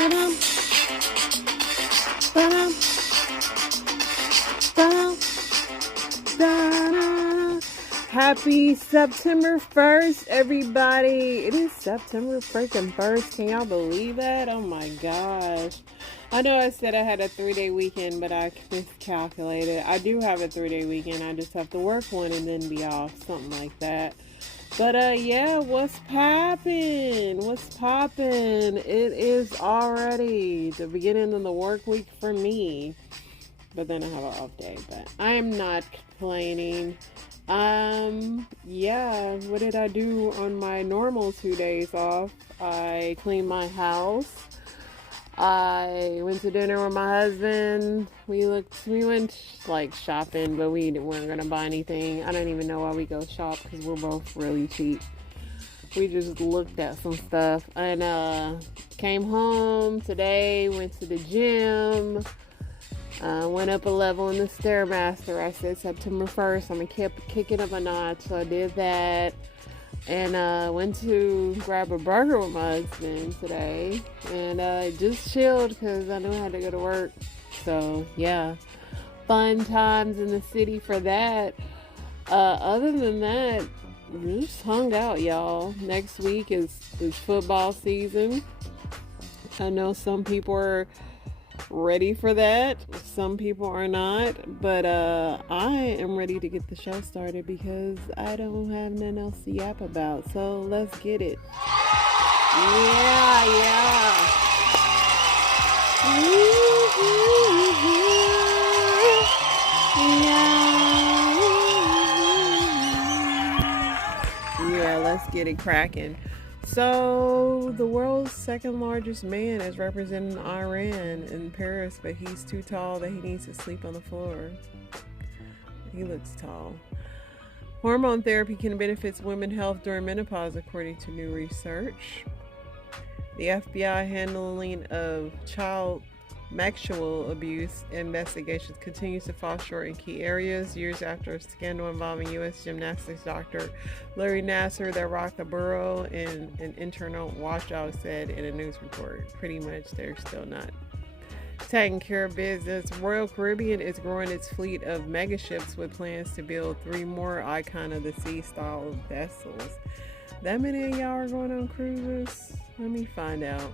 Ba-dum, ba-dum, ba-dum, ba-dum. Happy September 1st, everybody. It is September freaking 1st. Can y'all believe that? Oh my gosh. I know I said I had a 3-day weekend, but I miscalculated. I do have a 3-day weekend. I just have to work one and then be off, something like that. But yeah, what's poppin'? What's poppin'? It is already the beginning of the work week for me. But then I have an off day, but I'm not complaining. Yeah, what did I do on my normal 2 days off? I cleaned my house. I went to dinner with my husband. We went like shopping, but we weren't gonna buy anything. I don't even know why we go shop because we're both really cheap. We just looked at some stuff and came home today. Went to the gym. Went up a level in the Stairmaster. I said September 1st, I'm gonna keep kicking up a notch. So I did that. And went to grab a burger with my husband today. And just chilled because I knew I had to go to work. So yeah, fun times in the city for that. Other than that, just hung out, y'all. Next week is football season. I know some people are ready for that, some people are not, but I am ready to get the show started because I don't have nothing else to yap about, so let's get it. Yeah. Yeah, let's get it cracking. So, the world's second largest man is representing Iran in Paris, but he's too tall that he needs to sleep on the floor. He looks tall. Hormone therapy can benefit women's health during menopause, according to new research. The FBI handling of child sexual abuse investigations continues to fall short in key areas years after a scandal involving U.S. gymnastics doctor Larry Nassar that rocked the borough, and an internal watchdog said in a news report. Pretty much they're still not taking care of business. Royal Caribbean is growing its fleet of megaships with plans to build 3 more Icon of the Sea style vessels. That many of y'all are going on cruises? Let me find out.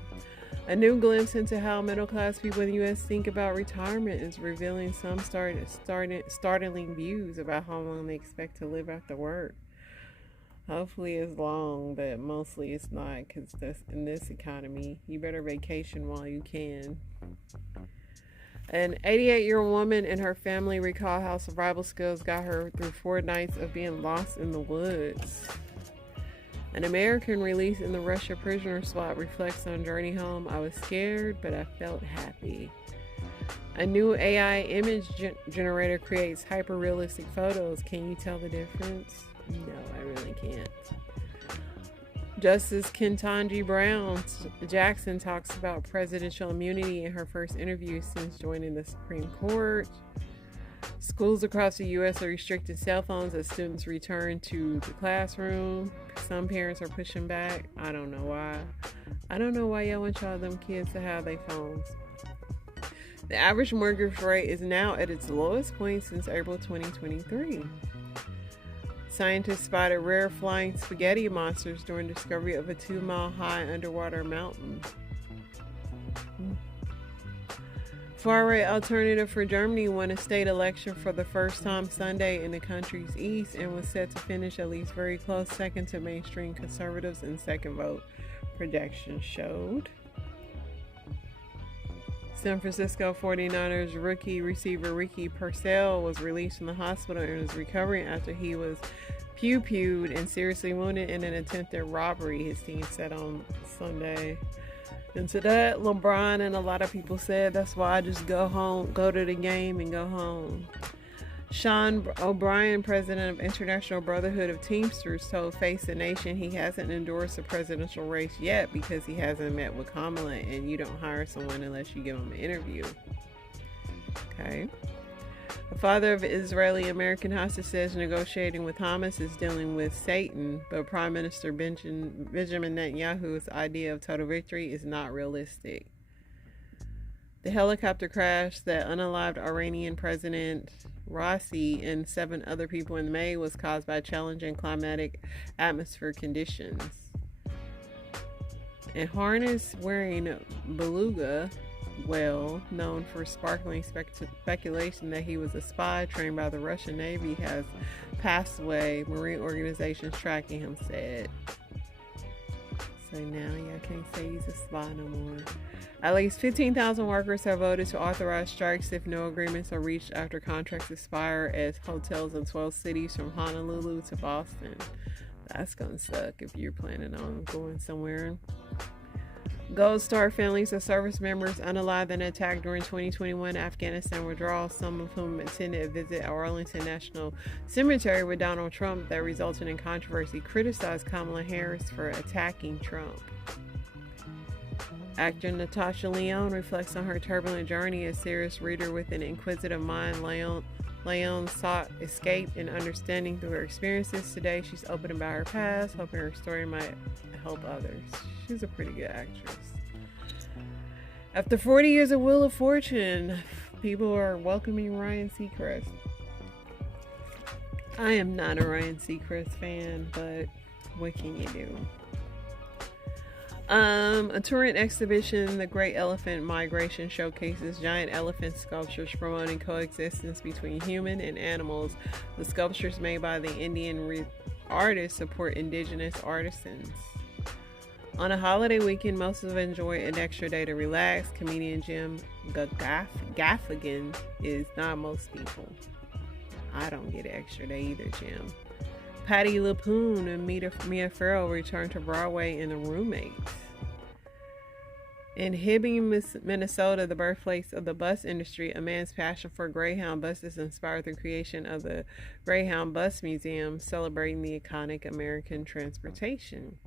A new glimpse into how middle-class people in the U.S. think about retirement is revealing some startling views about how long they expect to live after work. Hopefully it's long, but mostly it's not, because in this economy, you better vacation while you can. An 88-year-old woman and her family recall how survival skills got her through 4 nights of being lost in the woods. An American released in the Russia prisoner swap reflects on journey home. I was scared, but I felt happy. A new AI image generator creates hyper-realistic photos. Can you tell the difference? No, I really can't. Justice Ketanji Brown Jackson talks about presidential immunity in her first interview since joining the Supreme Court. Schools across the U.S. are restricting cell phones as students return to the classroom. Some parents are pushing back. I don't know why. I don't know why y'all want y'all them kids to have their phones. The average mortgage rate is now at its lowest point since April 2023. Scientists spotted rare flying spaghetti monsters during discovery of a 2-mile-high underwater mountain. Far-right alternative for Germany won a state election for the first time Sunday in the country's east and was set to finish at least very close second to mainstream conservatives in second vote, projections showed. San Francisco 49ers rookie receiver Ricky Purcell was released from the hospital and is recovering after he was pew-pewed and seriously wounded in an attempted robbery, his team said on Sunday. And to that, LeBron and a lot of people said, that's why I just go to the game and go home. Sean O'Brien, president of International Brotherhood of Teamsters, told Face the Nation he hasn't endorsed a presidential race yet because he hasn't met with Kamala, and you don't hire someone unless you give them an interview. Okay. The father of Israeli-American hostage says negotiating with Hamas is dealing with Satan, but Prime Minister Benjamin Netanyahu's idea of total victory is not realistic. The helicopter crash that unalived Iranian President Rossi and 7 other people in May was caused by challenging climatic atmosphere conditions. And harness wearing beluga whale, known for sparkling speculation that he was a spy trained by the Russian Navy, has passed away, marine organizations tracking him said. So now y'all can't say he's a spy no more. At least 15,000 workers have voted to authorize strikes if no agreements are reached after contracts expire at hotels in 12 cities from Honolulu to Boston. That's gonna suck if you're planning on going somewhere. Gold Star families of service members unalived in an attack during 2021 Afghanistan withdrawal, some of whom attended a visit at Arlington National Cemetery with Donald Trump that resulted in controversy, criticized Kamala Harris for attacking Trump. Actor Natasha Lyonne reflects on her turbulent journey. A serious reader with an inquisitive mind, Lyonne sought escape and understanding through her experiences. Today, she's open about her past, hoping her story might help others. She's a pretty good actress. After 40 years of Wheel of Fortune, people are welcoming Ryan Seacrest. I am not a Ryan Seacrest fan, but what can you do? A touring exhibition, The Great Elephant Migration, showcases giant elephant sculptures promoting coexistence between human and animals. The sculptures made by the Indian artists support indigenous artisans. On a holiday weekend, most of us enjoy an extra day to relax. Comedian Jim Gaffigan is not most people. I don't get an extra day either, Jim. Patti LuPone and Mia Farrow returned to Broadway in The Roommates. In Hibbing, Minnesota, the birthplace of the bus industry, a man's passion for Greyhound buses inspired the creation of the Greyhound Bus Museum, celebrating the iconic American transportation.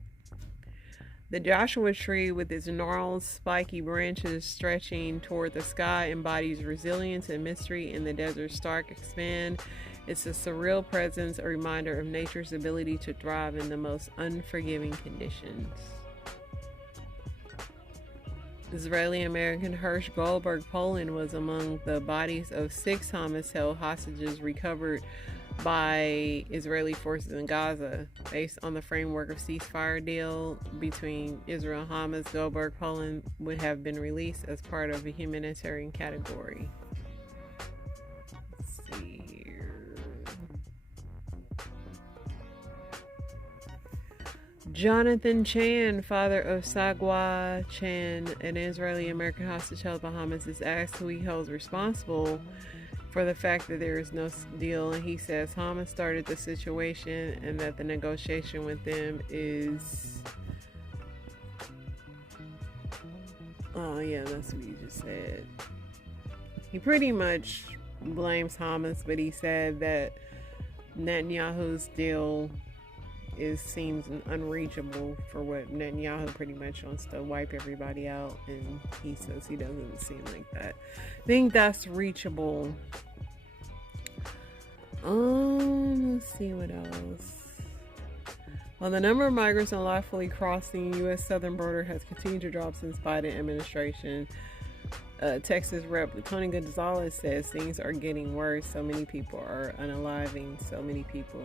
The Joshua tree, with its gnarled, spiky branches stretching toward the sky, embodies resilience and mystery in the desert's stark expanse. It's a surreal presence, a reminder of nature's ability to thrive in the most unforgiving conditions. Israeli-American Hirsch Goldberg, Poland, was among the bodies of 6 Hamas-held hostages recovered by Israeli forces in Gaza. Based on the framework of ceasefire deal between Israel and Hamas, Goldberg, Poland, would have been released as part of a humanitarian category. Let's see here. Jonathan Chan, father of Sagwa Chan, an Israeli-American hostage held by Hamas, is asked who he holds responsible for the fact that there is no deal, and he says Hamas started the situation and that the negotiation with them is... Oh yeah, that's what he just said. He pretty much blames Hamas, but he said that Netanyahu's deal seems unreachable for what Netanyahu pretty much wants to wipe everybody out, and he says he doesn't seem like that. I think that's reachable. Let's see what else. Well, the number of migrants unlawfully crossing the U.S. southern border has continued to drop since Biden administration. Texas Rep. Tony Gonzalez says things are getting worse. So many people are unaliving so many people.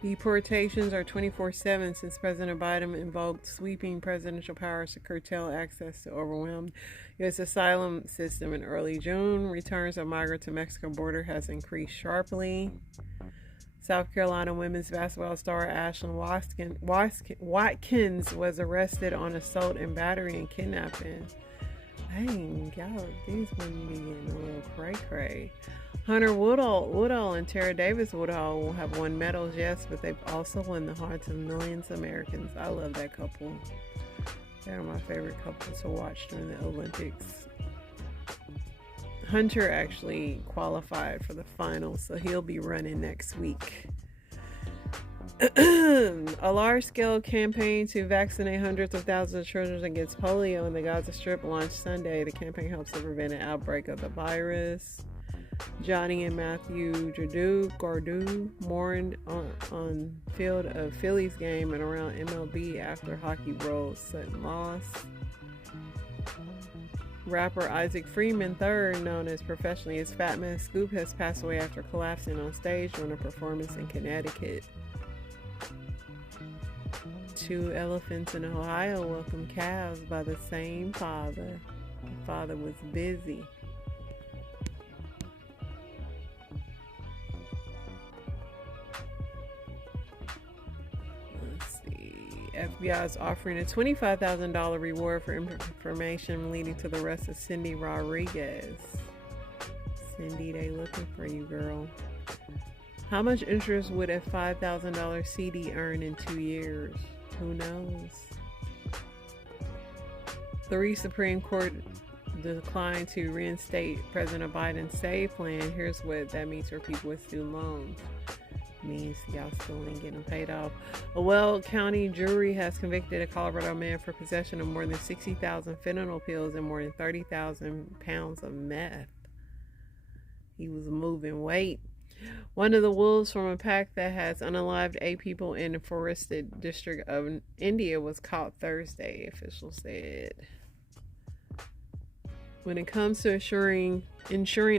Deportations are 24/7 since President Biden invoked sweeping presidential powers to curtail access to overwhelmed U.S. asylum system in early June. Returns of migrants to Mexico border has increased sharply. South Carolina women's basketball star Ashlyn Watkins was arrested on assault and battery and kidnapping. Dang, y'all, these women be getting a little cray-cray. Hunter Woodall and Tara Davis Woodall will have won medals, yes, but they've also won the hearts of millions of Americans. I love that couple. They're my favorite couple to watch during the Olympics. Hunter actually qualified for the finals, so he'll be running next week. A large-scale campaign to vaccinate hundreds of thousands of children against polio in the Gaza Strip launched Sunday. The campaign helps to prevent an outbreak of the virus. Johnny and Matthew Gardeau mourned on field of Phillies game and around MLB after Hockey World Sutton loss. Rapper Isaac Freeman III, known as professionally as Fat Man Scoop, has passed away after collapsing on stage during a performance in Connecticut. 2 elephants in Ohio welcomed calves by the same father. The father was busy. FBI is offering a $25,000 reward for information leading to the arrest of Cindy Rodriguez. Cindy, they looking for you, girl. How much interest would a $5,000 CD earn in 2 years? Who knows? 3 Supreme Court declined to reinstate President Biden's SAVE plan. Here's what that means for people with student loans. Means y'all still ain't getting paid off. A Weld County jury has convicted a Colorado man for possession of more than 60,000 fentanyl pills and more than 30,000 pounds of meth. He was moving weight. One of the wolves from a pack that has unalived 8 people in the forested district of India was caught Thursday, officials said. When it comes to ensuring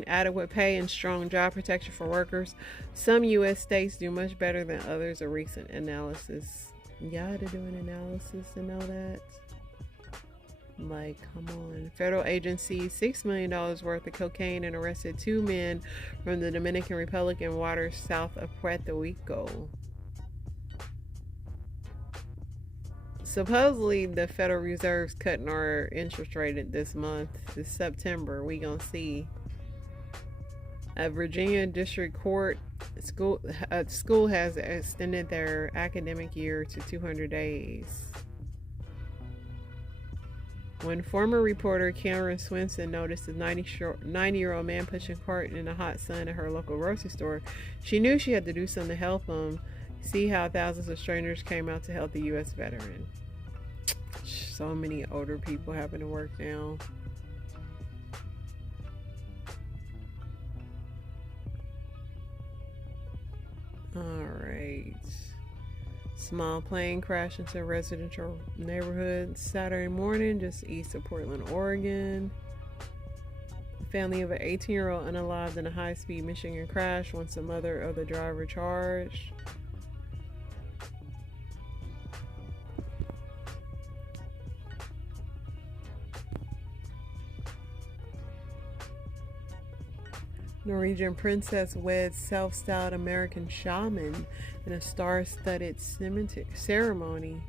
adequate pay and strong job protection for workers, some U.S. states do much better than others, a recent analysis. Y'all had to do an analysis to know that? Like, come on. Federal agencies $6 million worth of cocaine and arrested 2 men from the Dominican Republic in waters south of Puerto Rico. Supposedly, the Federal Reserve's cutting our interest rate this month, this September. We gonna see. A Virginia District Court school has extended their academic year to 200 days. When former reporter Cameron Swinson noticed a 90-year-old man pushing a cart in the hot sun at her local grocery store, she knew she had to do something to help him. See how thousands of strangers came out to help the U.S. veteran. So many older people having to work now. Alright. Small plane crashed into a residential neighborhood Saturday morning just east of Portland, Oregon. The family of an 18-year-old unalived in a high-speed Michigan crash once the mother of the driver charged. Norwegian princess weds self-styled American shaman in a star-studded ceremony.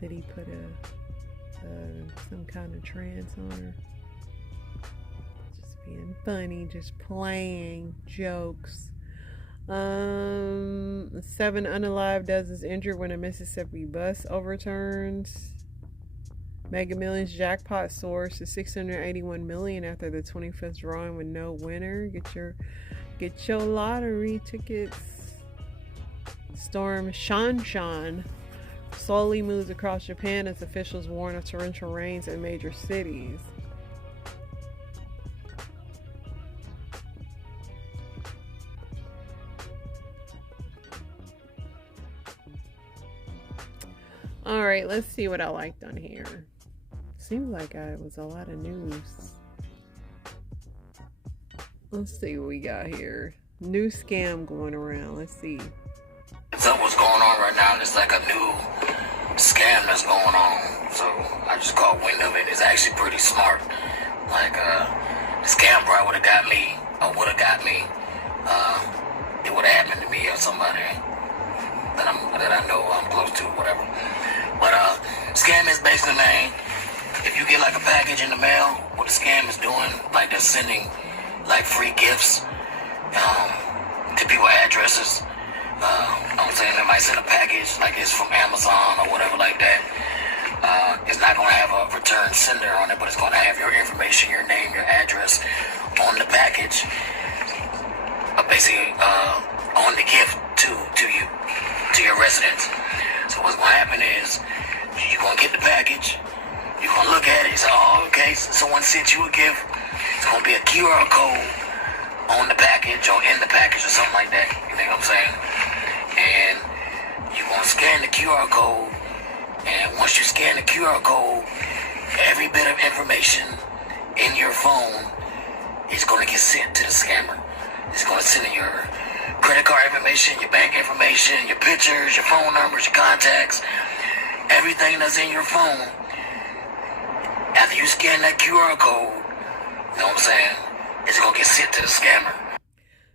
Did he put some kind of trance on her? Just being funny, just playing jokes. 7 unalived, dozens injured when a Mississippi bus overturns. Mega Millions jackpot soars to $681 million after the 25th drawing with no winner. Get your lottery tickets. Storm Shanshan slowly moves across Japan as officials warn of torrential rains in major cities. All right, let's see what I liked on here. Seems like it was a lot of news. Let's see what we got here. New scam going around. Let's see. So what's going on right now? It's like a new scam that's going on. So I just caught wind of it. It's actually pretty smart. Like the scam probably would have got me, or would have got me. It would have happened to me or somebody that I know I'm close to, whatever. But scam is basically, man, if you get like a package in the mail, what the scam is doing, like they're sending like free gifts to people's addresses. I'm saying they might send a package like it's from Amazon or whatever like that. It's not going to have a return sender on it, but it's going to have your information, your name, your address on the package. Basically on the gift to you, to your residence. So what's going to happen is you're going to get the package. You're going to look at it and say, oh, okay, someone sent you a gift. It's going to be a QR code on the package or in the package or something like that. You know what I'm saying? And you're going to scan the QR code. And once you scan the QR code, every bit of information in your phone is going to get sent to the scammer. It's going to send your credit card information, your bank information, your pictures, your phone numbers, your contacts, everything that's in your phone. After you scan that QR code, you know what I'm saying, it's going to get sent to the scammer.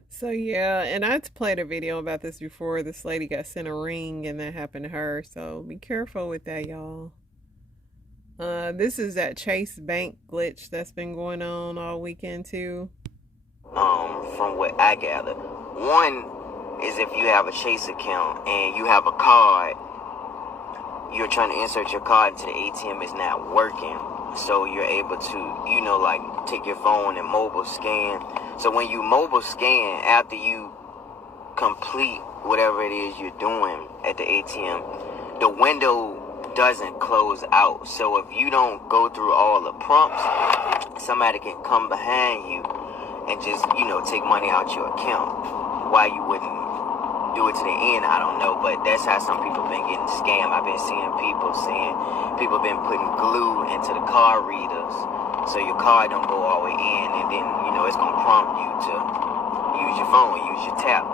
So yeah, and I played a video about this before. This lady got sent a ring and that happened to her. So be careful with that, y'all. This is that Chase Bank glitch that's been going on all weekend too. From what I gather, one is if you have a Chase account and you have a card, you're trying to insert your card into the ATM, it's not working. So you're able to, you know, like take your phone and mobile scan. So when you mobile scan, after you complete whatever it is you're doing at the ATM, the window doesn't close out. So if you don't go through all the prompts, somebody can come behind you and just, you know, take money out your account. Why you wouldn't do it to the end, I don't know, but that's how some people been getting scammed. I've been seeing people saying people been putting glue into the card readers so your card don't go all the way in, and then, you know, it's gonna prompt you to use your phone, use your tap.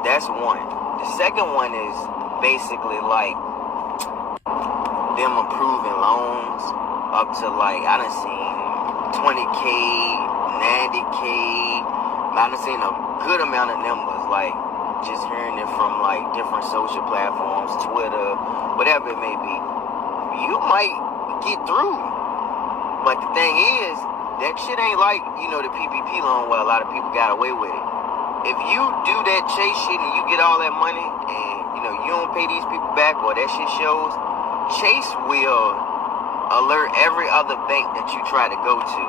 That's one. The second one is basically like them approving loans up to, like, I done seen 20K, 90K. I done seen a good amount of numbers, like just hearing it from like different social platforms, Twitter, whatever it may be. You might get through, but the thing is, that shit ain't like, you know, the PPP loan where a lot of people got away with it. If you do that Chase shit and you get all that money and, you know, you don't pay these people back or that shit shows, Chase will alert every other bank that you try to go to.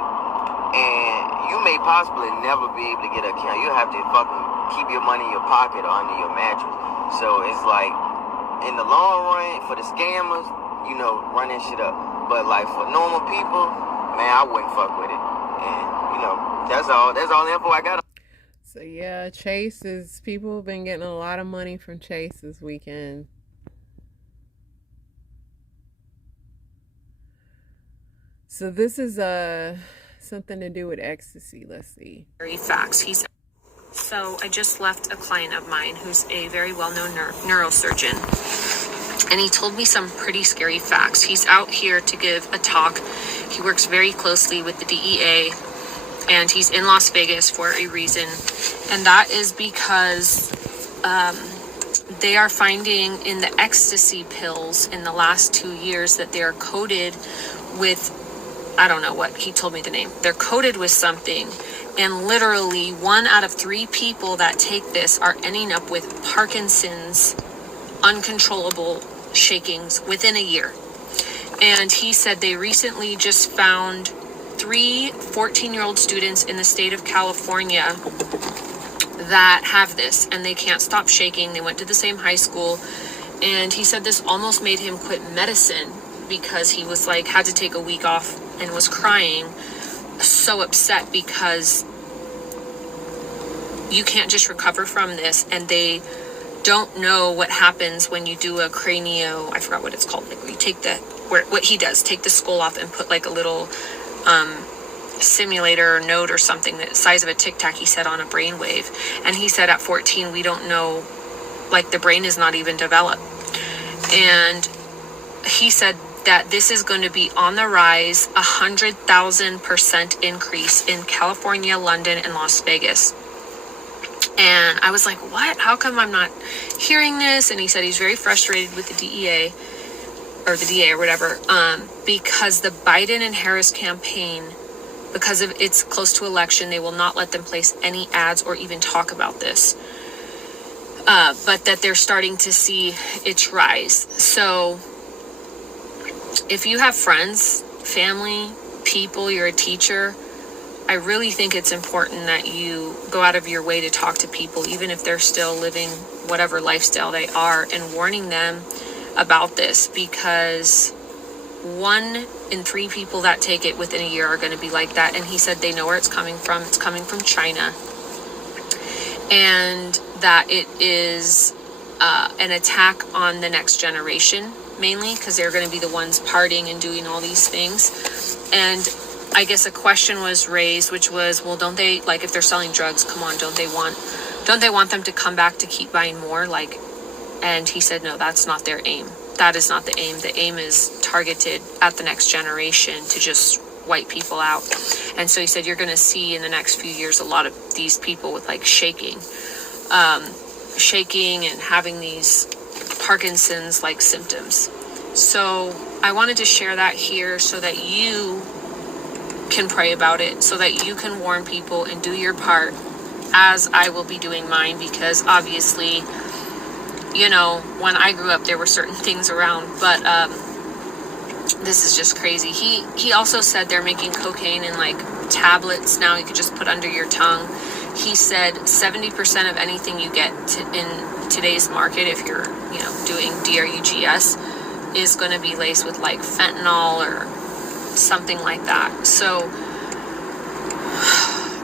And you may possibly never be able to get an account. You'll have to fucking keep your money in your pocket or under your mattress. So it's like, in the long run, for the scammers, you know, run that shit up. But like for normal people, man, I wouldn't fuck with it. And, you know, that's all the info I got. So yeah, Chase is, people have been getting a lot of money from Chase this weekend. So this is something to do with ecstasy. Let's see. Facts. So I just left a client of mine who's a very well-known neurosurgeon, and he told me some pretty scary facts. He's out here to give a talk. He works very closely with the DEA, and he's in Las Vegas for a reason, and that is because they are finding in the ecstasy pills in the last 2 years that they are coated with, I don't know what, he told me the name. They're coated with something, and literally 1 out of 3 people that take this are ending up with Parkinson's, uncontrollable shakings within a year. And he said they recently just found 3 14-year-old students in the state of California that have this, and they can't stop shaking. They went to the same high school, and he said this almost made him quit medicine because he was like, had to take a week off and was crying, so upset because you can't just recover from this, and they don't know what happens when you do a I forgot what it's called, like you take what he does, take the skull off and put like a little simulator or node or something the size of a tic tac, he said, on a brain wave. And he said at 14 we don't know, like the brain is not even developed. And he said that this is going to be on the rise, 100,000% increase in California, London, and Las Vegas. And I was like, what? How come I'm not hearing this? And he said he's very frustrated with the DEA or the DA or whatever, because the Biden and Harris campaign, because of it's close to election, they will not let them place any ads or even talk about this. But that they're starting to see its rise. So if you have friends, family, people, you're a teacher, I really think it's important that you go out of your way to talk to people, even if they're still living whatever lifestyle they are, and warning them about this, because 1 in 3 people that take it within a year are going to be like that. And he said they know where it's coming from. It's coming from China. and that it is an attack on the next generation, mainly because they're going to be the ones partying and doing all these things. And I guess a question was raised, which was, well, don't they, like, if they're selling drugs, come on, don't they want them to come back to keep buying more? Like, and he said, no, that's not their aim. That is not the aim. The aim is targeted at the next generation to just wipe people out. And so he said, you're going to see in the next few years a lot of these people with like shaking and having these Parkinson's like symptoms. So I wanted to share that here so that you can pray about it, so that you can warn people and do your part, as I will be doing mine, because obviously, you know, when I grew up there were certain things around, but this is just crazy. He also said they're making cocaine in like tablets now you could just put under your tongue. He said 70% of anything you get in today's market, if you're, you know, doing drugs, is going to be laced with like fentanyl or something like that. So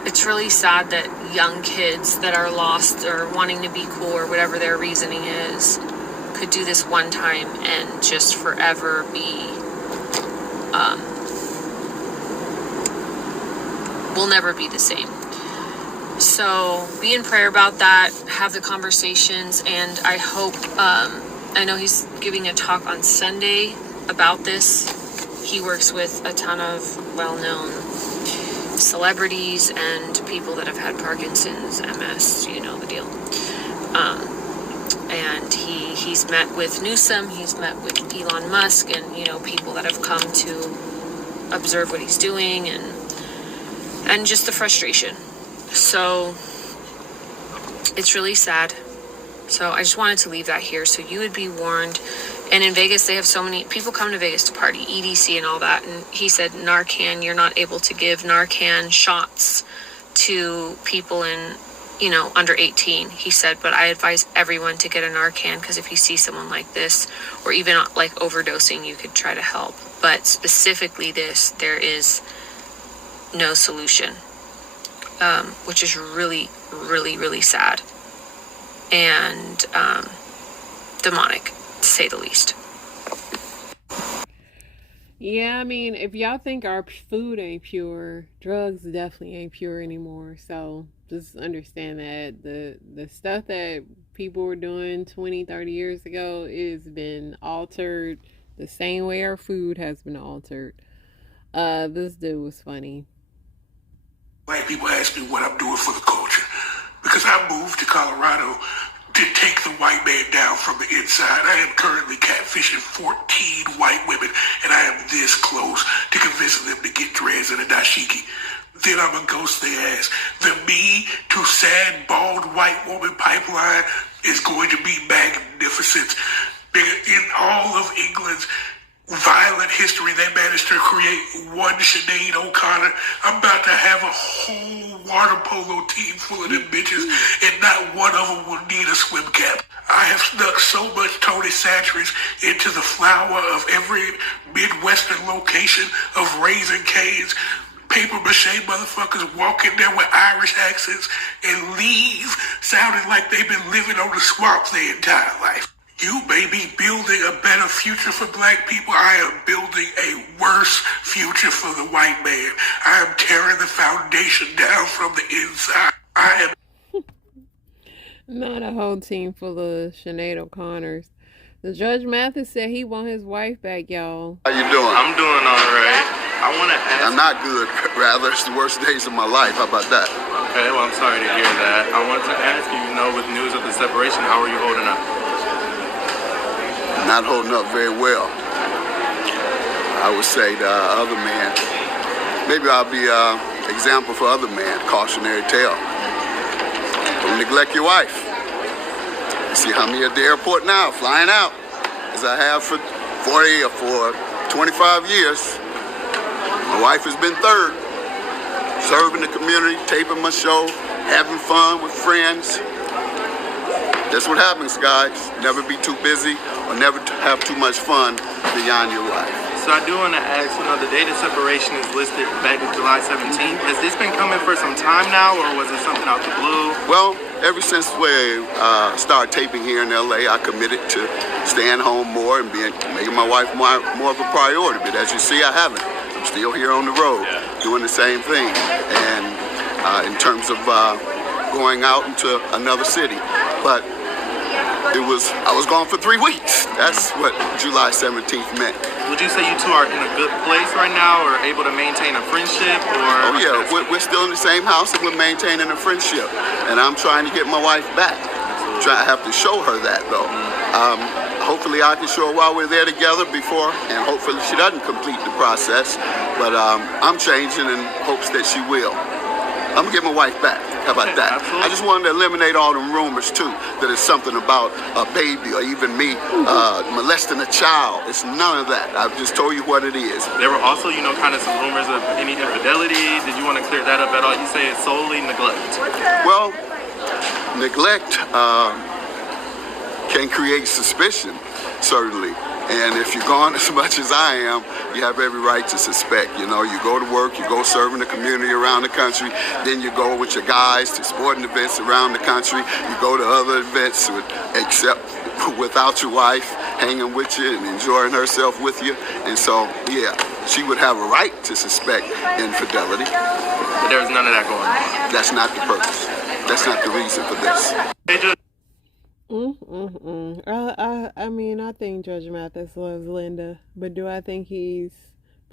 it's really sad that young kids that are lost or wanting to be cool or whatever their reasoning is could do this one time and just forever be will never be the same. So be in prayer about that, have the conversations, and I hope I know he's giving a talk on Sunday about this. He works with a ton of well-known celebrities and people that have had Parkinson's, MS, you know the deal. And he's met with Newsom, he's met with Elon Musk, and, you know, people that have come to observe what he's doing and just the frustration. So it's really sad. So I just wanted to leave that here so you would be warned. And in Vegas, they have so many people come to Vegas to party, EDC and all that. And he said Narcan, you're not able to give Narcan shots to people in, you know, under 18. He said, but I advise everyone to get a Narcan, because if you see someone like this, or even like overdosing, you could try to help. But specifically this, there is no solution, which is really, really, really sad and demonic, to say the least. Yeah, I mean, if y'all think our food ain't pure, drugs definitely ain't pure anymore. So just understand that the stuff that people were doing 20, 30 years ago is been altered the same way our food has been altered. This dude was funny. White people ask me what I'm doing for the culture, because I moved to Colorado to take the white man down from the inside. I am currently catfishing 14 white women, and I am this close to convincing them to get dreads and a dashiki. Then I'm gonna ghost their ass. The me to sad, bald white woman pipeline is going to be magnificent. In all of England's violent history, they managed to create one Sinead O'Connor. I'm about to have a whole water polo team full of them bitches, and not one of them will need a swim cap. I have snuck so much Tony Satcheries into the flower of every Midwestern location of Raising Cane's. Paper mache motherfuckers walk in there with Irish accents and leave sounding like they've been living on the swamp their entire life. You may be building a better future for black people. I am building a worse future for the white man. I am tearing the foundation down from the inside. I am... Not a whole team full of Sinead O'Connors. The Judge Mathis said he want his wife back, y'all. How you doing? I'm doing all right. I want to ask... I'm not good, rather. It's the worst days of my life. How about that? Okay, well, I'm sorry to hear that. I wanted to ask you, with news of the separation, how are you holding up? Not holding up very well. I would say the other man, maybe I'll be an example for other men, cautionary tale. Don't neglect your wife. You see how many at the airport now, flying out, as I have for 40 or for 25 years. My wife has been third, serving the community, taping my show, having fun with friends. That's what happens, guys. Never be too busy or never have too much fun beyond your wife. So I do want to ask, the date of separation is listed back in July 17th. Has this been coming for some time now, or was it something out the blue? Well, ever since we started taping here in LA, I committed to staying home more and making my wife more of a priority. But as you see, I haven't. I'm still here on the road doing the same thing. And in terms of going out into another city, but I was gone for 3 weeks. That's what July 17th meant. Would you say you two are in a good place right now, or able to maintain a friendship? Or oh yeah, we're still in the same house and we're maintaining a friendship. And I'm trying to get my wife back. I have to show her that though. Hopefully I can show her while we're there together before, and hopefully she doesn't complete the process. But I'm changing in hopes that she will. I'm gonna get my wife back. How about that? Absolutely. I just wanted to eliminate all the rumors too, that it's something about a baby or even me molesting a child. It's none of that. I've just told you what it is. There were also, kind of some rumors of any infidelity. Did you want to clear that up at all? You say it's solely neglect. Well, neglect can create suspicion, certainly. And if you're gone as much as I am, you have every right to suspect. You go to work, you go serve in the community around the country, then you go with your guys to sporting events around the country, you go to other events except without your wife hanging with you and enjoying herself with you. And so, yeah, she would have a right to suspect infidelity. But there was none of that going on. That's not the purpose. That's not the reason for this. I think Judge Mathis loves Linda, but do I think he's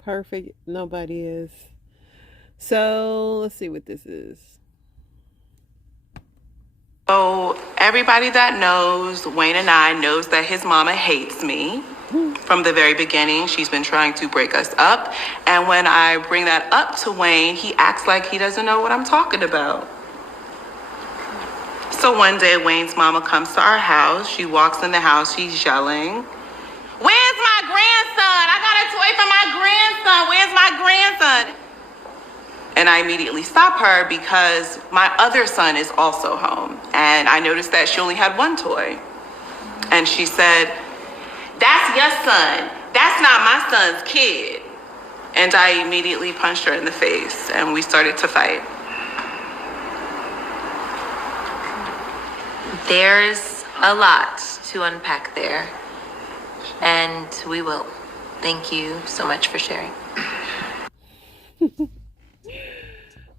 perfect? Nobody is. So let's see what this is. So everybody that knows Wayne and I knows that his mama hates me. From the very beginning, she's been trying to break us up. And when I bring that up to Wayne, he acts like he doesn't know what I'm talking about. So one day, Wayne's mama comes to our house. She walks in the house. She's yelling, "Where's my grandson? I got a toy for my grandson. Where's my grandson?" And I immediately stop her because my other son is also home. And I noticed that she only had one toy. And she said, "That's your son. That's not my son's kid." And I immediately punched her in the face and we started to fight. There's a lot to unpack there, and we will. Thank you so much for sharing.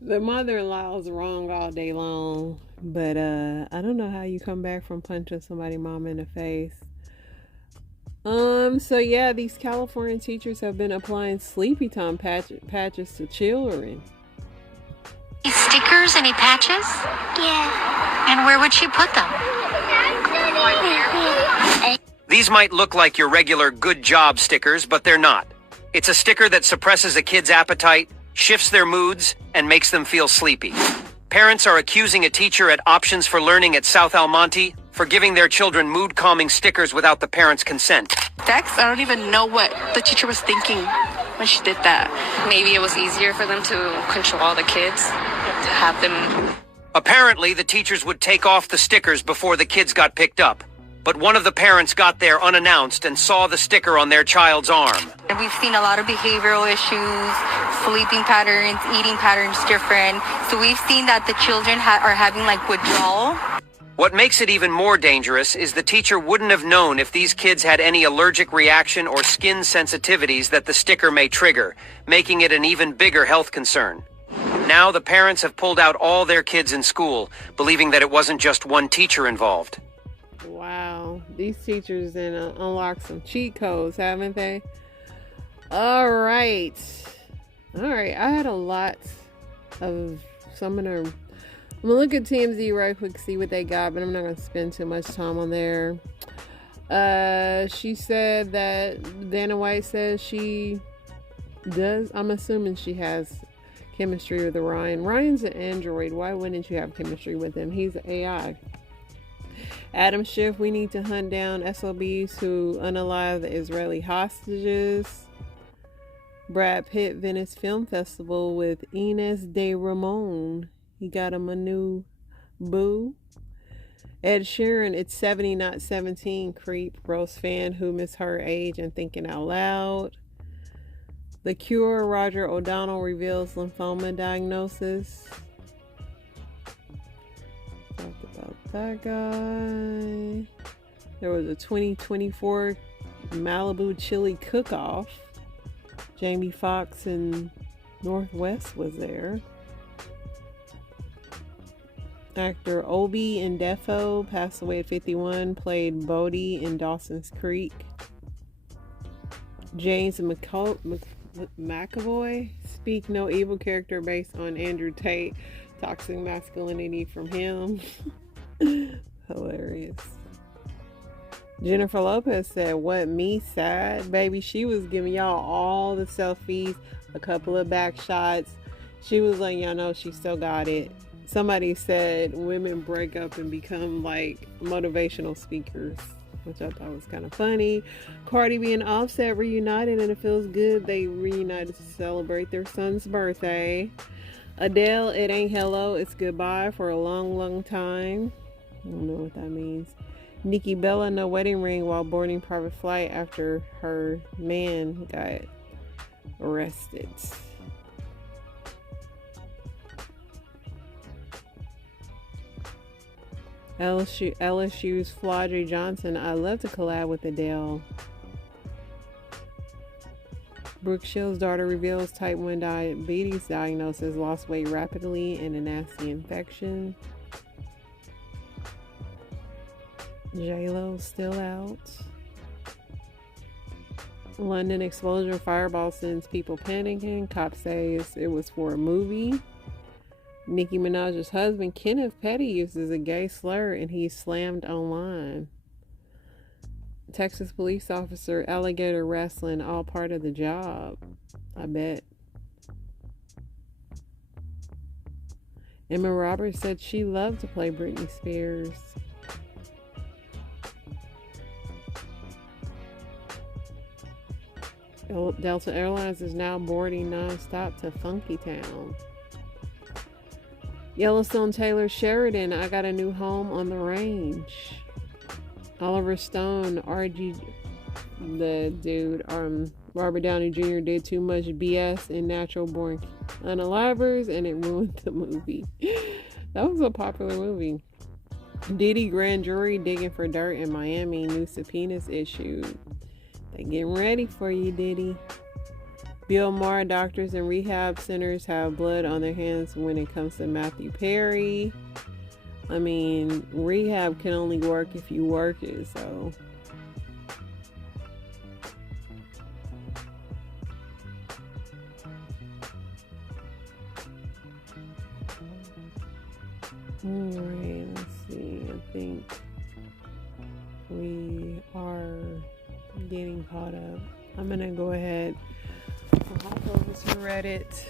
The mother-in-law is wrong all day long, but I don't know how you come back from punching somebody's mama in the face. So yeah, these California teachers have been applying sleepy time patches to children. Stickers, any patches? Yeah. And where would she put them? These might look like your regular good job stickers, but they're not. It's a sticker that suppresses a kid's appetite, shifts their moods, and makes them feel sleepy. Parents are accusing a teacher at Options for Learning at South Almonte for giving their children mood-calming stickers without the parents' consent. I don't even know what the teacher was thinking when she did that. Maybe it was easier for them to control all the kids, to have them. Apparently, the teachers would take off the stickers before the kids got picked up. But one of the parents got there unannounced and saw the sticker on their child's arm. And we've seen a lot of behavioral issues, sleeping patterns, eating patterns different. So we've seen that the children are having withdrawal. What makes it even more dangerous is the teacher wouldn't have known if these kids had any allergic reaction or skin sensitivities that the sticker may trigger, making it an even bigger health concern. Now the parents have pulled out all their kids in school, believing that it wasn't just one teacher involved. Wow, these teachers then unlocked some cheat codes, haven't they? All right. I had a lot of some of them. I'm gonna look at TMZ right quick, see what they got, but I'm not gonna spend too much time on there. She said that Dana White says she does. I'm assuming she has chemistry with Ryan. Ryan's an android. Why wouldn't you have chemistry with him? He's an AI. Adam Schiff, we need to hunt down SOBs who unalive the Israeli hostages. Brad Pitt, Venice Film Festival with Ines de Ramon. He got him a new boo. Ed Sheeran, it's 70 not 17, creep. Rose fan who missed her age and thinking out loud. The Cure, Roger O'Donnell reveals lymphoma diagnosis. Talked about That guy. There was a 2024 Malibu chili cook-off. Jamie Foxx and Northwest was there. Actor Obi Ndefo passed away at 51, played Bodie in Dawson's Creek. James McAvoy, Speak No Evil character based on Andrew Tate. Toxic masculinity from him. Hilarious. Jennifer Lopez said, "What, me sad? Baby, she was giving y'all all the selfies, a couple of back shots. She was letting y'all know she still got it." Somebody said women break up and become like motivational speakers, which I thought was kind of funny. Cardi B and Offset reunited and it feels good. They reunited to celebrate their son's birthday. Adele, It Ain't Hello, It's Goodbye for a long, long time. I don't know what that means. Nikki Bella, no wedding ring while boarding private flight after her man got arrested. LSU's Flodry Johnson, I love to collab with Adele. Brooke Shields' daughter reveals type 1 diabetes diagnosis, lost weight rapidly, and a nasty infection. J-Lo still out. London explosion, fireball sends people panicking. Cops say it was for a movie. Nicki Minaj's husband, Kenneth Petty, uses a gay slur and he's slammed online. Texas police officer, alligator wrestling, all part of the job. I bet. Emma Roberts said she loved to play Britney Spears. Delta Airlines is now boarding nonstop to Funky Town. Yellowstone Taylor Sheridan, I got a new home on the range. Oliver Stone, Robert Downey Jr. did too much BS in Natural Born Unalivers and it ruined the movie. That was a popular movie. Diddy grand jury digging for dirt in Miami, new subpoenas issued. They getting ready for you, Diddy. Bill Maher, doctors and rehab centers have blood on their hands when it comes to Matthew Perry. I mean, rehab can only work if you work it, so. Alright, let's see. I think we are getting caught up. I'm gonna go ahead and hop over to Reddit.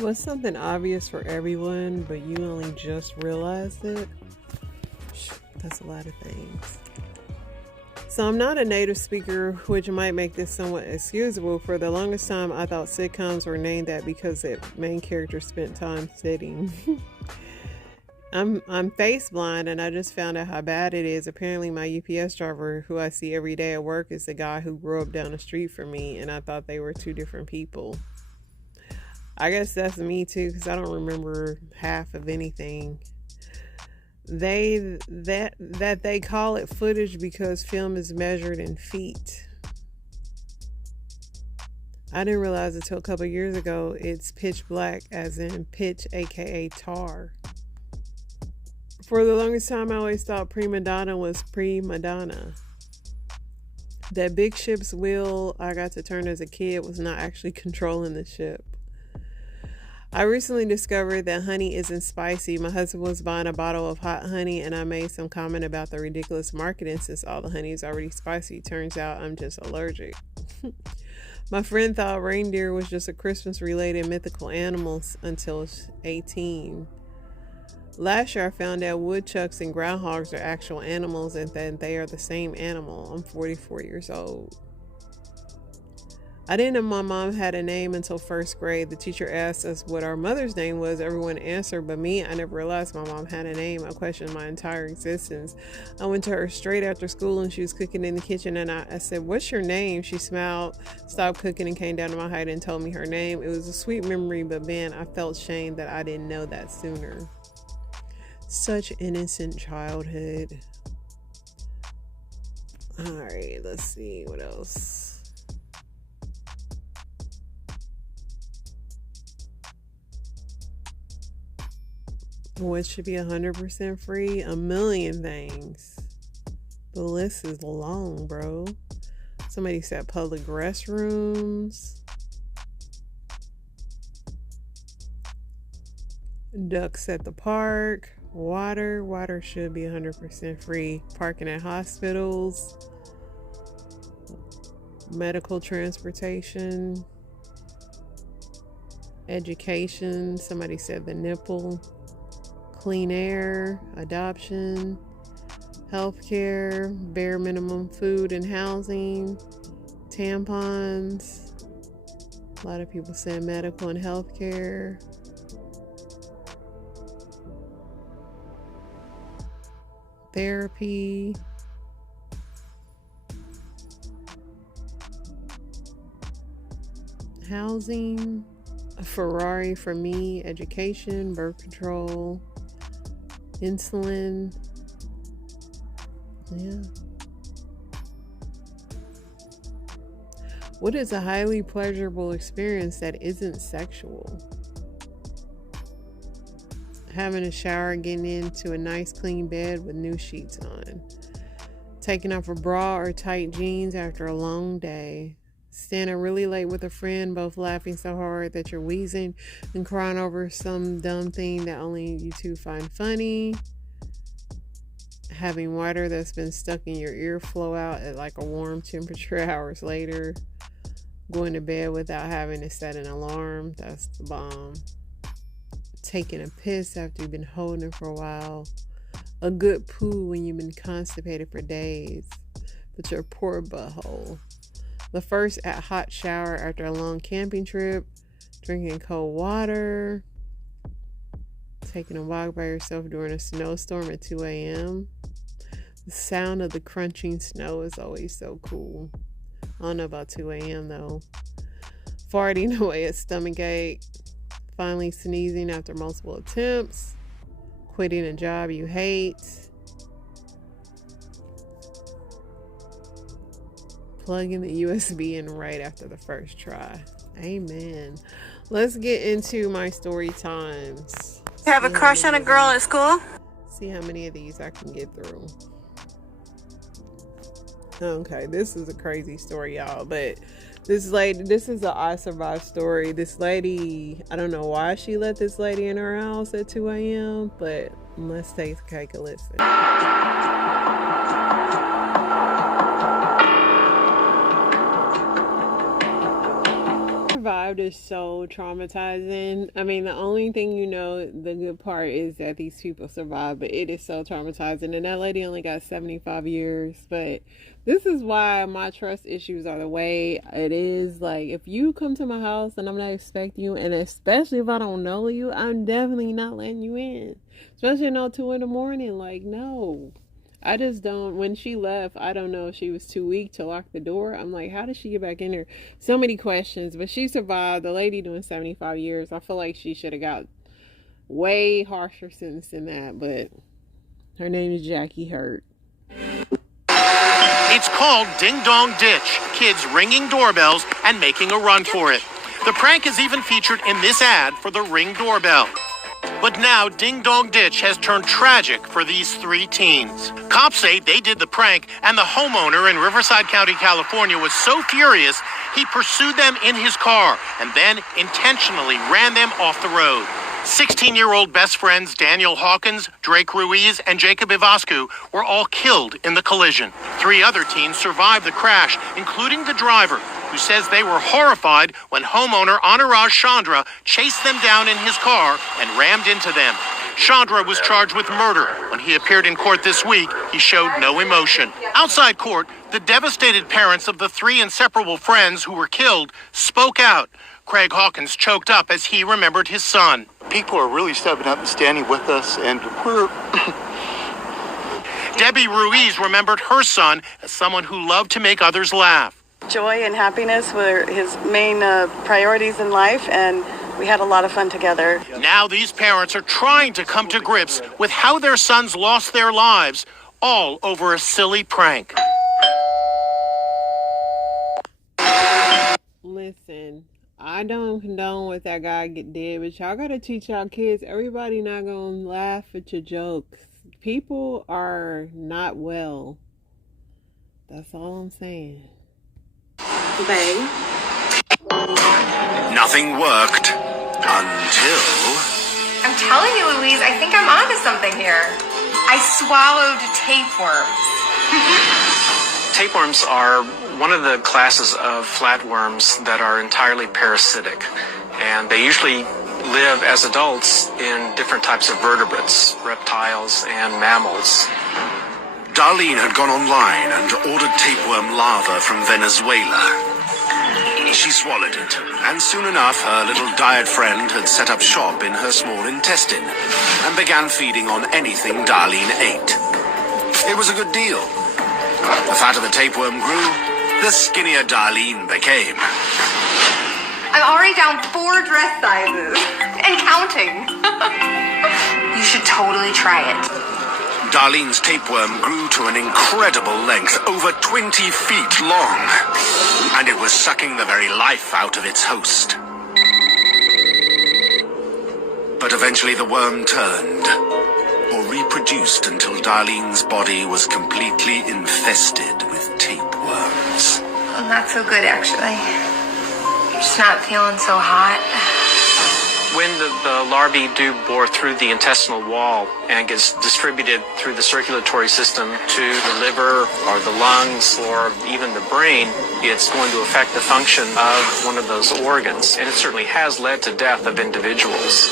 What's something obvious for everyone, but you only just realized it? That's a lot of things. So I'm not a native speaker, which might make this somewhat excusable. For the longest time, I thought sitcoms were named that because the main character spent time sitting. I'm face blind, and I just found out how bad it is. Apparently, my UPS driver, who I see every day at work, is the guy who grew up down the street from me, and I thought they were two different people. I guess that's me too, because I don't remember half of anything. They call it footage because film is measured in feet. I didn't realize until a couple years ago it's pitch black, as in pitch, aka tar. For the longest time, I always thought prima donna was pre-Madonna. That big ship's wheel I got to turn as a kid was not actually controlling the ship. I recently discovered that honey isn't spicy. My husband was buying a bottle of hot honey and I made some comment about the ridiculous marketing since all the honey is already spicy. Turns out I'm just allergic. My friend thought reindeer was just a Christmas related mythical animal until I was 18. Last year I found out woodchucks and groundhogs are actual animals and that they are the same animal. I'm 44 years old. I didn't know my mom had a name until first grade. The teacher asked us what our mother's name was. Everyone answered, but me, I never realized my mom had a name. I questioned my entire existence. I went to her straight after school and she was cooking in the kitchen, and I said, "What's your name?" She smiled, stopped cooking, and came down to my height and told me her name. It was a sweet memory, but man, I felt shame that I didn't know that sooner. Such innocent childhood. All right, let's see what else. What should be 100% free? A million things. The list is long, bro. Somebody said public restrooms, ducks at the park, water should be 100% free, parking at hospitals, medical transportation, education, somebody said the nipple, clean air, adoption, healthcare, bare minimum food and housing, tampons. A lot of people said medical and healthcare. Therapy. Housing. A Ferrari for me. Education, birth control, insulin. Yeah. What is a highly pleasurable experience that isn't sexual? Having a shower, getting into a nice clean bed with new sheets on. Taking off a bra or tight jeans after a long day. Standing really late with a friend, both laughing so hard that you're wheezing and crying over some dumb thing that only you two find funny. Having water that's been stuck in your ear flow out at like a warm temperature hours later. Going to bed without having to set an alarm. That's the bomb. Taking a piss after you've been holding it for a while. A good poo when you've been constipated for days. But your poor butthole. The first hot shower after a long camping trip. Drinking cold water. Taking a walk by yourself during a snowstorm at 2 a.m. The sound of the crunching snow is always so cool. I don't know about 2 a.m. though. Farting away a stomach ache. Finally sneezing after multiple attempts. Quitting a job you hate. Plugging the USB in right after the first try. Amen. Let's get into my story times. Have a crush on a girl at school? See how many of these I can get through. Okay, this is a crazy story, y'all, but this is a I survived story. This lady, I don't know why she let this lady in her house at 2 a.m., but let's take a listen. Survived is so traumatizing. I mean, the only thing the good part is that these people survived, but it is so traumatizing. And that lady only got 75 years, but this is why my trust issues are the way it is. Like, if you come to my house and I'm not expecting you, and especially if I don't know you, I'm definitely not letting you in. Especially at 2 in the morning. Like, no. I just don't. When she left, I don't know if she was too weak to lock the door. I'm like, how did she get back in there? So many questions, but she survived. The lady doing 75 years. I feel like she should have got way harsher sentence than that, but her name is Jackie Hurt. It's called Ding Dong Ditch, kids ringing doorbells and making a run for it. The prank is even featured in this ad for the Ring doorbell. But now Ding Dong Ditch has turned tragic for these 3 teens. Cops say they did the prank, and the homeowner in Riverside County, California was so furious he pursued them in his car and then intentionally ran them off the road. 16-year-old best friends Daniel Hawkins, Drake Ruiz, and Jacob Ivascu were all killed in the collision. 3 other teens survived the crash, including the driver, who says they were horrified when homeowner Anuraj Chandra chased them down in his car and rammed into them. Chandra was charged with murder. When he appeared in court this week, he showed no emotion. Outside court, the The devastated parents of the 3 inseparable friends who were killed spoke out. Craig Hawkins choked up as he remembered his son. People are really stepping up and standing with us, and we're... Debbie Ruiz remembered her son as someone who loved to make others laugh. Joy and happiness were his main priorities in life, and we had a lot of fun together. Now these parents are trying to come to grips with how their sons lost their lives, all over a silly prank. Listen, I don't condone what that guy did, but y'all gotta teach y'all kids, everybody not gonna laugh at your jokes. People are not well. That's all I'm saying. Babe. Nothing worked until... I'm telling you, Louise, I think I'm onto something here. I swallowed tapeworms. Tapeworms are one of the classes of flatworms that are entirely parasitic, and they usually live as adults in different types of vertebrates, reptiles and mammals. Darlene had gone online and ordered tapeworm larvae from Venezuela. She swallowed it, and soon enough her little diet friend had set up shop in her small intestine and began feeding on anything Darlene ate. It was a good deal. The fatter the tapeworm grew, the skinnier Darlene became. I'm already down 4 dress sizes and counting. You should totally try it. Darlene's tapeworm grew to an incredible length, over 20 feet long, and it was sucking the very life out of its host. But eventually the worm turned, or reproduced until Darlene's body was completely infested with tapeworms. Well, not so good, actually. Just not feeling so hot. When the larvae do bore through the intestinal wall and gets distributed through the circulatory system to the liver or the lungs or even the brain, it's going to affect the function of one of those organs. And it certainly has led to death of individuals.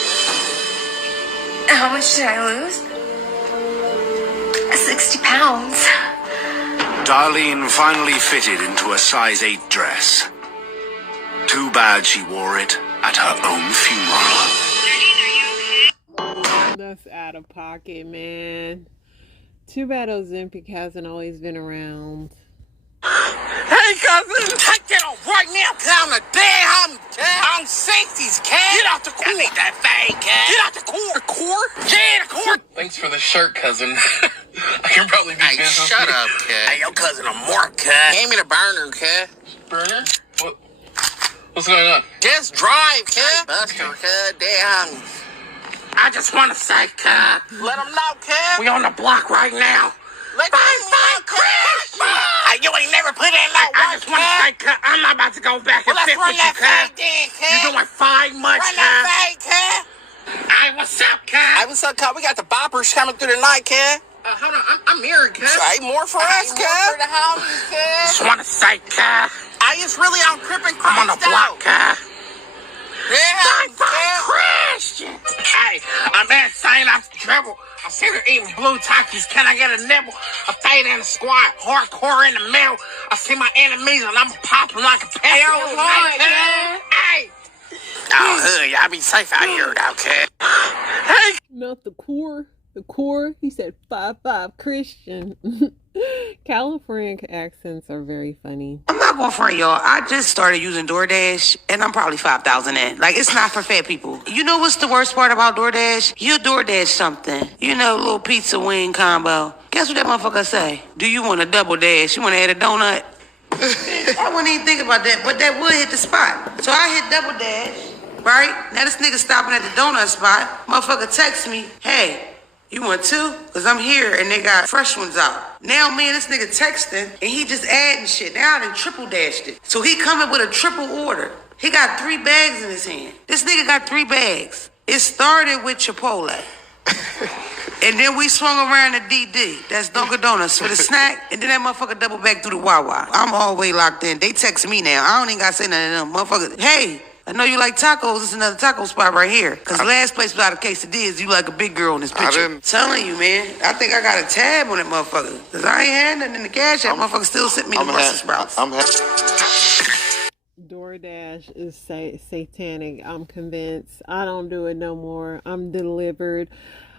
How much did I lose? 60 pounds. Darlene finally fitted into a size 8 dress. Too bad she wore it at her own funeral. That's out of pocket, man. Too bad Ozempic hasn't always been around. Hey, cousin! Take that off right now, cuz I'm a dead I'm safeties, cuz! Get out the core! I need that thing, cuz! Get out the core! The core? Yeah, the core! Thanks for the shirt, cousin. I can probably do business. Hey, shut up, cuz. Hey, your cousin a mark, cuz. Hand me the burner, cuz. Burner? What's going on? Just drive, cuz. Hey, Buster, cuz. Damn. I just want to say, cuz. Let them know, cuz. We on the block right now. Let find Chris! Hey, you ain't never put in no work, I just want to say, cuz, I'm not about to go back and fit with you, cuz. You're doing fine much, cuz. Run that fade, cuz. Hey, what's up, cuz? Hey, what's up, cuz? We got the boppers coming through the night, cuz. Hold on, I'm married, cuz. Hey, more for us, cuz. More for the homies, cuz. Just want to say, cuz. Hey, it's really on Crippin' Christ, I'm on the block, cuz. Yeah, Christian. Hey, I'm insane off the dribble. I see her eating blue Takis. Can I get a nibble? I fade in the squad, hardcore in the middle. I see my enemies and I'm popping like a pet. Hey! Oh, hood, y'all be safe out here, though, kid. Hey! Not the core. The core. He said 5'5" Christian. California accents are very funny. I'm not going for it, y'all. I just started using DoorDash, and I'm probably 5,000 in. Like, it's not for fat people. You know what's the worst part about DoorDash? You DoorDash something. You know, little pizza wing combo. Guess what that motherfucker say? Do you want a double dash? You want to add a donut? I wouldn't even think about that, but that would hit the spot. So I hit double dash, right? Now this nigga stopping at the donut spot. Motherfucker text me, hey, you want 2? Cause I'm here and they got fresh ones out. Now me and this nigga texting and he just adding shit. Now I done triple dashed it. So he coming with a triple order. He got 3 bags in his hand. This nigga got 3 bags. It started with Chipotle. And then we swung around to DD. That's Dunkin' Donuts for the snack. And then that motherfucker double back through the Wawa. I'm all the way locked in. They text me now. I don't even gotta say nothing to them. Motherfucker, hey, I know you like tacos. It's another taco spot right here. Cause last place without a quesadillas, you like a big girl in this picture. Telling you, man. I think I got a tab on that motherfucker. Cause I ain't had nothing in the cash app. Motherfucker still sent me the Brussels sprouts. DoorDash is satanic. I'm convinced. I don't do it no more. I'm delivered.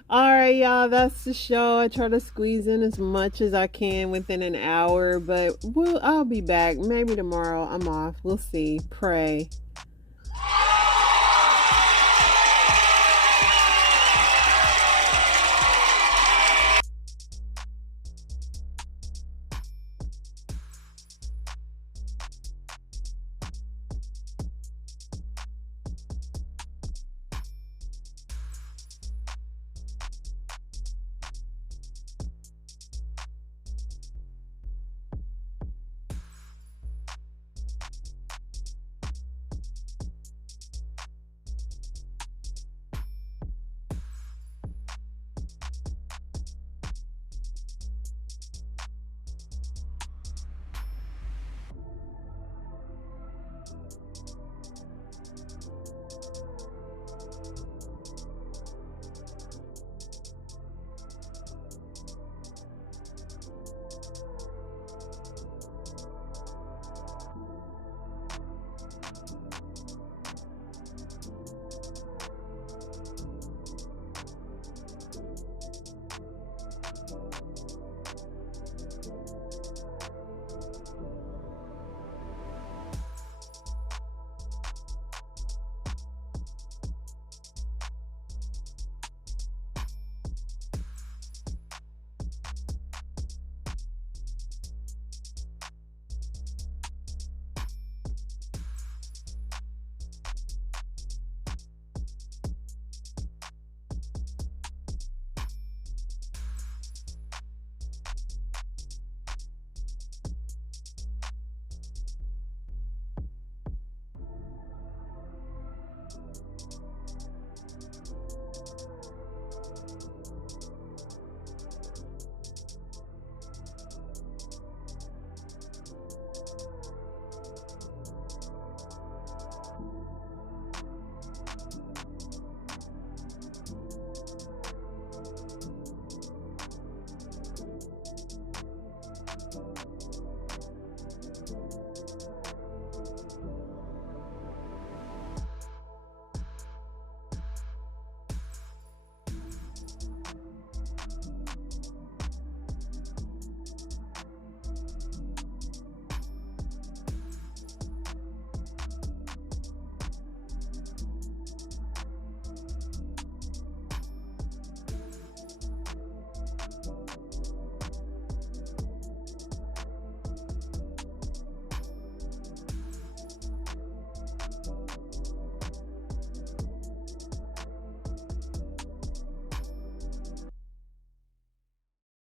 Alright, y'all, that's the show. I try to squeeze in as much as I can within an hour, but I'll be back. Maybe tomorrow. I'm off. We'll see. Pray.